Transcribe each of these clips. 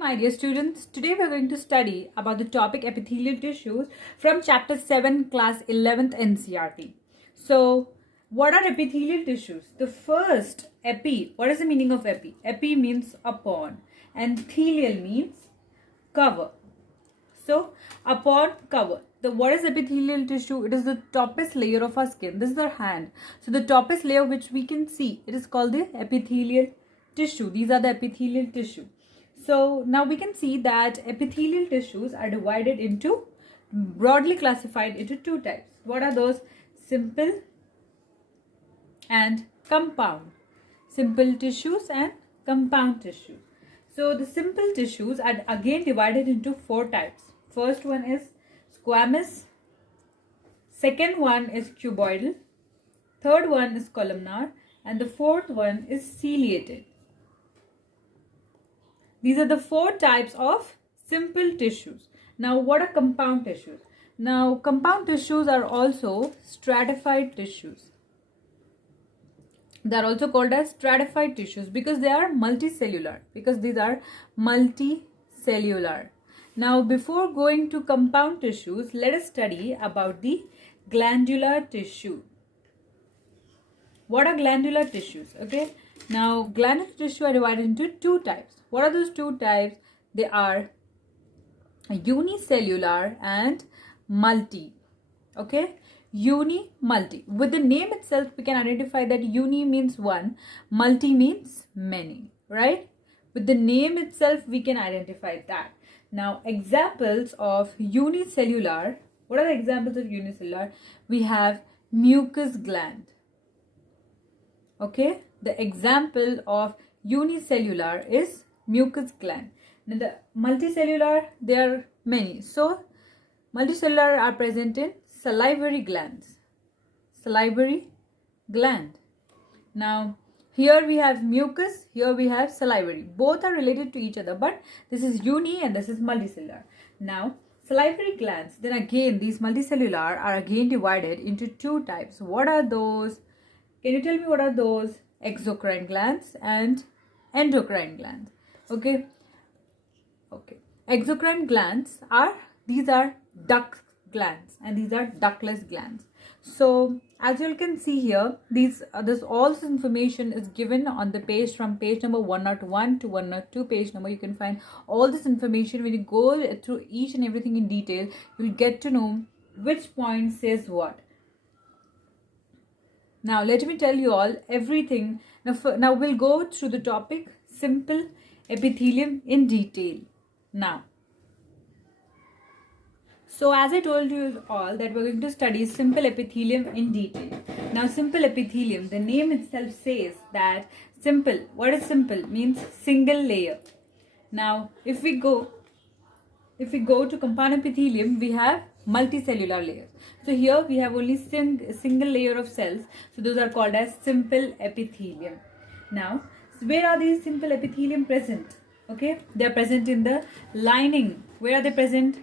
My dear students, today we are going to study about the topic epithelial tissues from chapter 7 class 11th NCERT. So, what are epithelial tissues? The first, epi, what is the meaning of epi? Epi means upon and thelial means cover. So, upon cover. What is epithelial tissue? It is the toppest layer of our skin. This is our hand. So, the toppest layer which we can see, it is called the epithelial tissue. These are the epithelial tissue. So, now we can see that epithelial tissues are divided into, broadly classified into two types. What are those? Simple and compound. Simple tissues and compound tissues. So, the simple tissues are again divided into four types. First one is squamous, second one is cuboidal, third one is columnar, and the fourth one is ciliated. These are the four types of simple tissues. Now, what are compound tissues? Now, compound tissues are also stratified tissues. They are also called as stratified tissues because they are multicellular. Now, before going to compound tissues, let us study about the glandular tissue. What are glandular tissues? Okay. Now, glandular tissue are divided into two types. What are those two types? They are unicellular and multi. Okay. Uni, multi. With the name itself, we can identify that uni means one, multi means many, right? With the name itself, we can identify that. Now, examples of unicellular. What are the examples of unicellular? We have mucus gland. Okay, the example of unicellular is mucus gland. Now, the multicellular, there are many. So, multicellular are present in salivary glands. Salivary gland. Now, here we have mucus, here we have salivary. Both are related to each other, but this is uni and this is multicellular. Now, salivary glands, then again, these multicellular are again divided into two types. What are those? Can you tell me what are those? Exocrine glands and endocrine glands. Okay. Exocrine glands are, these are duct glands and these are ductless glands. So, as you can see here, all this information is given on the page from page number 101 to 102 page number. You can find all this information. When you go through each and everything in detail, you'll get to know which point says what. Now, let me tell you all everything. Now we'll go through the topic simple epithelium in detail. Now, so as I told you all that we're going to study simple epithelium in detail. Now, simple epithelium, the name itself says that simple. What is simple? Means single layer. Now, if we go to compound epithelium, we have multicellular layers. So here we have only single layer of cells. So those are called as simple epithelium. Now, where are these simple epithelium present? Okay, they are present in the lining. Where are they present?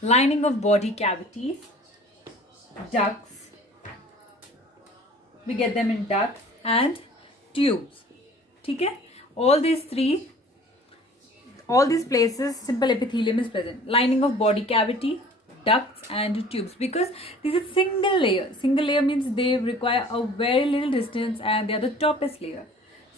Lining of body cavities, ducts. We get them in ducts and tubes. Okay, all these places simple epithelium is present. Lining of body cavity, ducts and tubes, because this is single layer. Single layer means they require a very little distance and they are the toppest layer.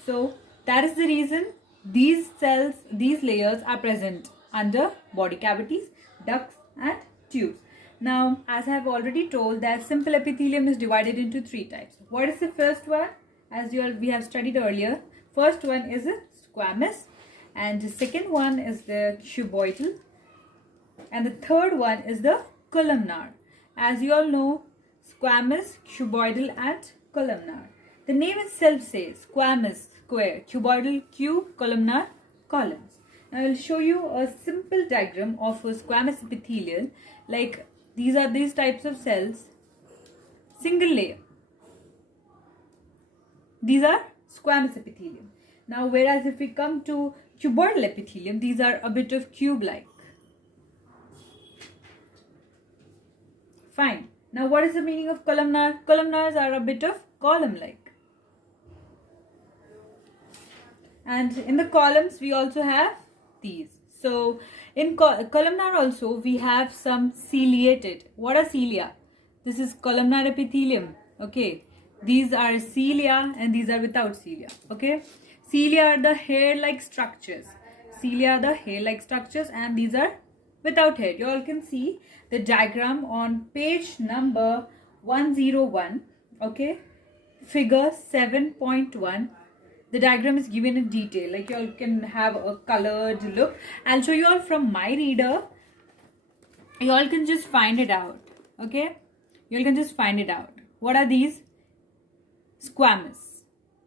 So that is the reason these layers are present under body cavities, ducts and tubes. Now, as I have already told that simple epithelium is divided into three types. What is the first one? As we have studied earlier, first one is a squamous, and the second one is the cuboidal, and the third one is the columnar. As you all know, squamous, cuboidal and columnar. The name itself says squamous, square, cuboidal, cube, columnar, columns. Now, I will show you a simple diagram of a squamous epithelial. Like, these are these types of cells, single layer. These are squamous epithelium. Now, whereas if we come to cuboidal epithelium, these are a bit of cube-like. Fine. Now, what is the meaning of columnar? Columnars are a bit of column-like. And in the columns we also have these. So in columnar also we have some ciliated. What are cilia? This is columnar epithelium. Okay, these are cilia and these are without cilia. Okay, cilia are the hair-like structures. Cilia are the hair-like structures and these are without hair. You all can see the diagram on page number 101. Okay, figure 7.1. The diagram is given in detail, like you all can have a colored look. I'll show you all from my reader. You all can just find it out. Okay, you all can just find it out. What are these? Squamous.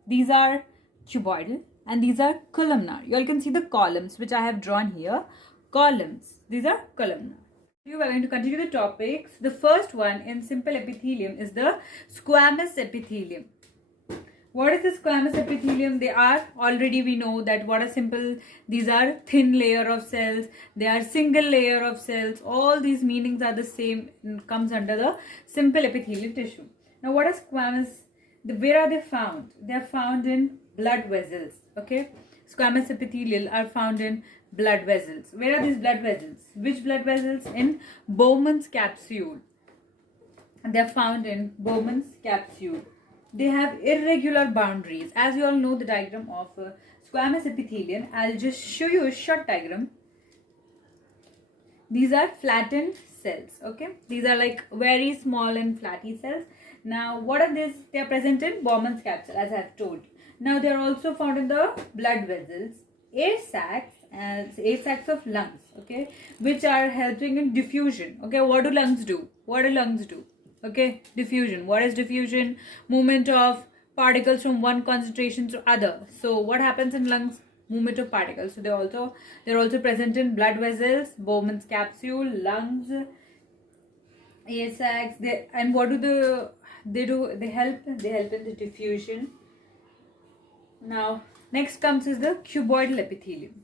These are cuboidal and these are columnar. You all can see the columns which I have drawn here. Columns. These are columnar. We are going to continue the topics. The first one in simple epithelium is the squamous epithelium. What is the squamous epithelium? They are, already we know that what are simple, these are thin layer of cells, they are single layer of cells. All these meanings are the same, comes under the simple epithelial tissue. Now what are squamous? Where are they found? They are found in blood vessels. Okay, squamous epithelial are found in blood vessels. Where are these blood vessels? Which blood vessels? In Bowman's capsule. They are found in Bowman's capsule. They have irregular boundaries. As you all know the diagram of squamous epithelium, I'll just show you a short diagram. These are flattened cells. Okay, these are like very small and flatty cells. Now what are these? They are present in Bowman's capsule, as I have told. Now they are also found in the blood vessels, air sacs, and air sacs of lungs. Okay, which are helping in diffusion. Okay, what do lungs do? What do lungs do? Okay, diffusion. What is diffusion? Movement of particles from one concentration to other. So what happens in lungs? Movement of particles. So they're also present in blood vessels, Bowman's capsule, lungs, air sacs. And what do they do? They help in the diffusion. Now next comes is the cuboidal epithelium.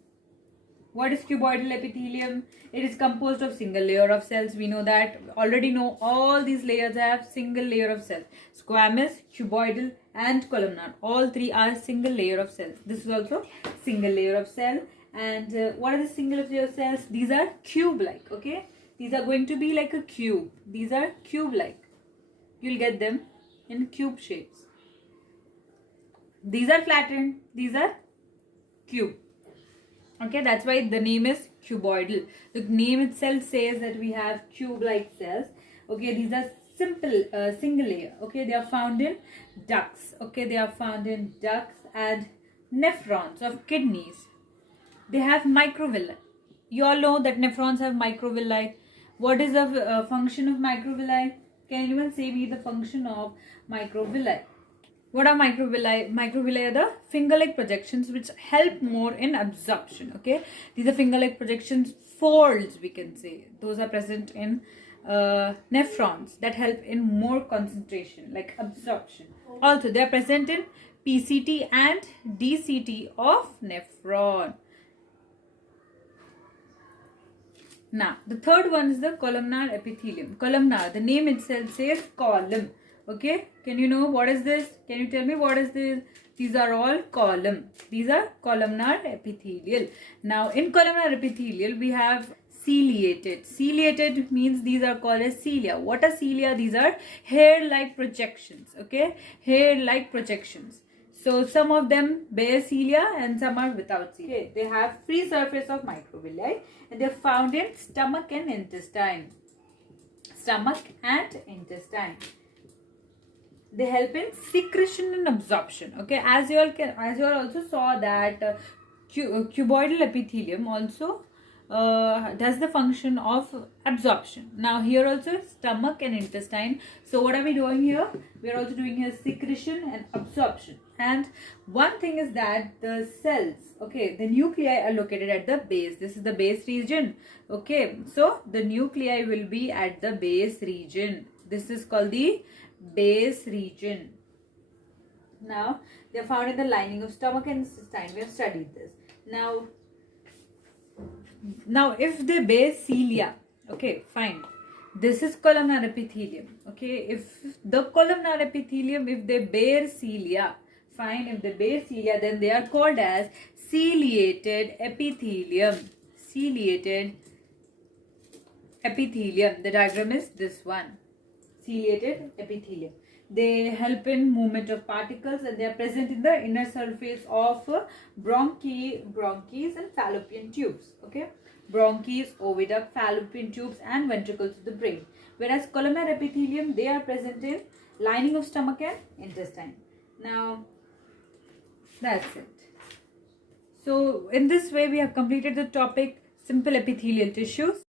What is cuboidal epithelium? It is composed of single layer of cells. We know that, already know all these layers have single layer of cells. Squamous, cuboidal and columnar. All three are single layer of cells. This is also single layer of cell. And what are the single layer of cells? These are cube-like. Okay, these are going to be like a cube. These are cube-like. You'll get them in cube shapes. These are flattened. These are cube. Okay, that's why the name is cuboidal. The name itself says that we have cube-like cells. Okay, these are simple single layer. Okay, they are found in ducts. Okay, they are found in ducts and nephrons of kidneys. They have microvilli. You all know that nephrons have microvilli. What is the function of microvilli? Can anyone say me the function of microvilli? What are microvilli? Microvilli are the finger-like projections which help more in absorption. Okay, these are finger-like projections, folds we can say. Those are present in nephrons that help in more concentration, like absorption. Also, they are present in PCT and DCT of nephron. Now, the third one is the columnar epithelium. Columnar, the name itself says column. Okay, can you know what is this? Can you tell me what is this? These are all column. These are columnar epithelial. Now, in columnar epithelial, we have ciliated. Ciliated means these are called as cilia. What are cilia? These are hair-like projections. Okay, hair-like projections. So, some of them bear cilia and some are without cilia. Okay, they have free surface of microvilli and they are found in stomach and intestine. Stomach and intestine. They help in secretion and absorption. Okay, as you all also saw that cuboidal epithelium also does the function of absorption. Now here also stomach and intestine. So what are we doing here? We are also doing here secretion and absorption. And one thing is that the cells, okay, the nuclei are located at the base. This is the base region. Okay, so the nuclei will be at the base region. This is called the base region. Now they are found in the lining of stomach and intestine. We have studied this. Now if they bear cilia, okay, fine. This is columnar epithelium. Okay, if the columnar epithelium, if they bear cilia, fine. If they bear cilia, then they are called as ciliated epithelium. Ciliated epithelium. The diagram is this one. Ciliated epithelium. They help in movement of particles, and they are present in the inner surface of bronchs and fallopian tubes. Okay, bronchs, oviduct, fallopian tubes, and ventricles of the brain. Whereas columnar epithelium, they are present in lining of stomach and intestine. Now, that's it. So in this way, we have completed the topic simple epithelial tissues.